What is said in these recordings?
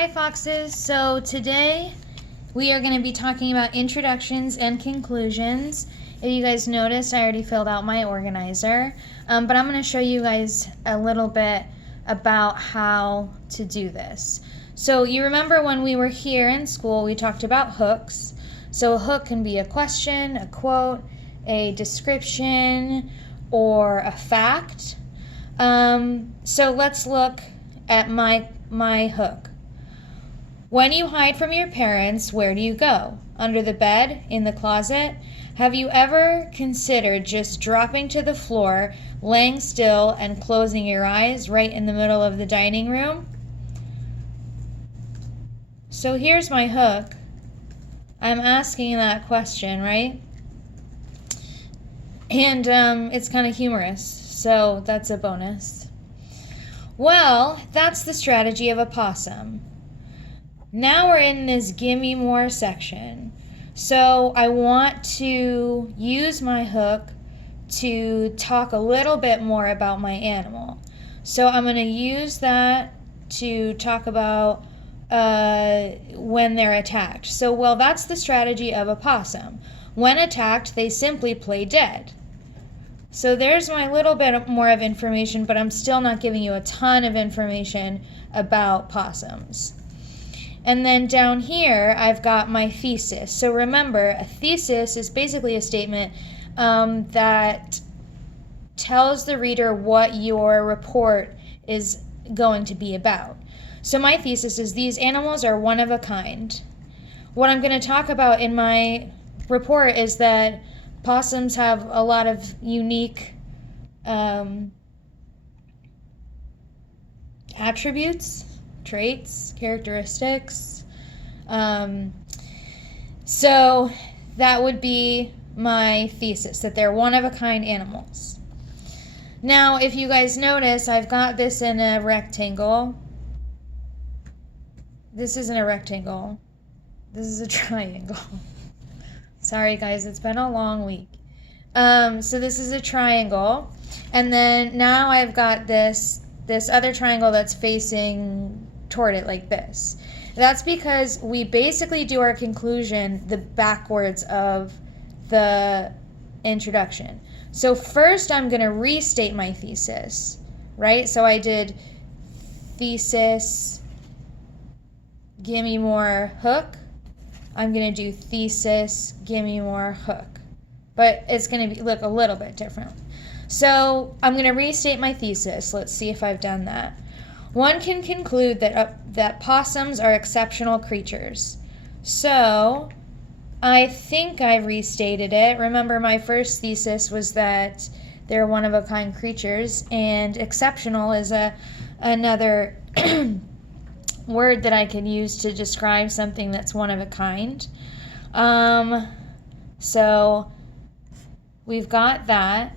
Hi Foxes! So today we are going to be talking about introductions and conclusions. If you guys noticed, I already filled out my organizer, but I'm going to show you guys a little bit about how to do this. So you remember when we were here in school, we talked about hooks. So a hook can be a question, a quote, a description, or a fact. So let's look at my hook. When you hide from your parents, where do you go? Under the bed? In the closet? Have you ever considered just dropping to the floor, laying still, and closing your eyes right in the middle of the dining room? So here's my hook. I'm asking that question, right? And it's kind of humorous, so that's a bonus. Well, that's the strategy of a possum. Now we're in this gimme more section. So I want to use my hook to talk a little bit more about my animal. So I'm going to use that to talk about when they're attacked. So, well, that's the strategy of a possum. When attacked, they simply play dead. So there's my little bit more of information, but I'm still not giving you a ton of information about possums. And then down here, I've got my thesis. So remember, a thesis is basically a statement that tells the reader what your report is going to be about. So my thesis is these animals are one of a kind. What I'm going to talk about in my report is that possums have a lot of unique attributes, traits, characteristics. So that would be my thesis, that they're one-of-a-kind animals. Now, if you guys notice, I've got this in a rectangle. This isn't a rectangle. This is a triangle. Sorry, guys, it's been a long week. So this is a triangle. And then now I've got this other triangle that's facing toward it like this. That's because we basically do our conclusion the backwards of the introduction. So first I'm going to restate my thesis, right? So I did thesis, gimme more hook. I'm going to do thesis, gimme more hook. But it's going to look a little bit different. So I'm going to restate my thesis. Let's see if I've done that. One can conclude that possums are exceptional creatures. So I think I restated it. Remember, my first thesis was that they're one-of-a-kind creatures, and exceptional is another word that I could use to describe something that's one of a kind. So we've got that.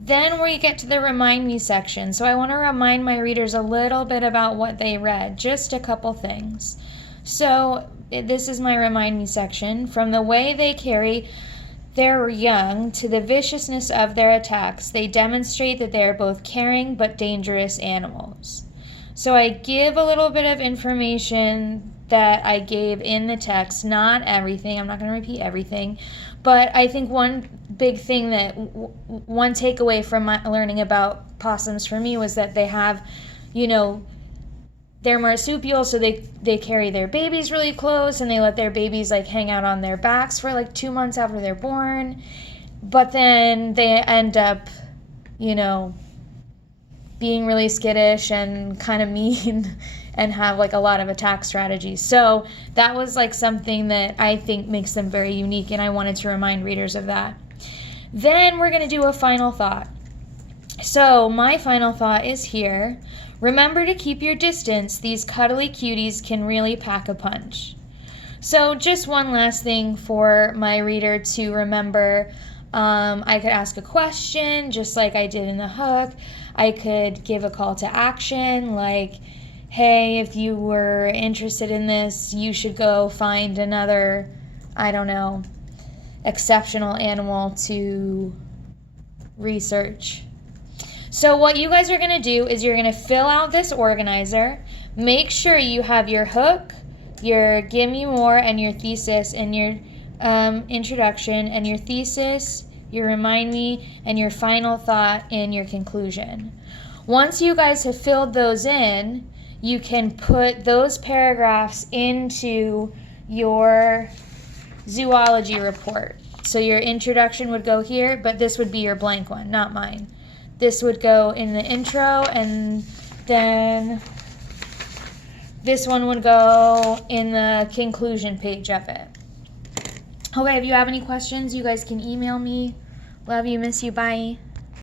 Then we get to the remind me section. So I want to remind my readers a little bit about what they read, just a couple things. So this is my remind me section. From the way they carry their young to the viciousness of their attacks, they demonstrate that they are both caring but dangerous animals. So I give a little bit of information that I gave in the text, not everything. I'm not going to repeat everything. But I think one big thing that one takeaway from my learning about possums for me was that they have, they're marsupial, so they carry their babies really close, and they let their babies hang out on their backs for 2 months after they're born. But then they end up, being really skittish and kind of mean and have a lot of attack strategies. So that was something that I think makes them very unique, and I wanted to remind readers of that. Then we're going to do a final thought. So my final thought is here. Remember to keep your distance. These cuddly cuties can really pack a punch. So just one last thing for my reader to remember. I could ask a question just like I did in the hook. I could give a call to action like, hey, if you were interested in this, you should go find another, exceptional animal to research. So what you guys are going to do is you're going to fill out this organizer. Make sure you have your hook, your give me more, and your thesis in your introduction, and your thesis, your remind me, and your final thought in your conclusion. Once you guys have filled those in, you can put those paragraphs into your zoology report. So your introduction would go here, but this would be your blank one, not mine. This would go in the intro, and then this one would go in the conclusion page of it. Okay, if you have any questions, you guys can email me. Love you, miss you, bye.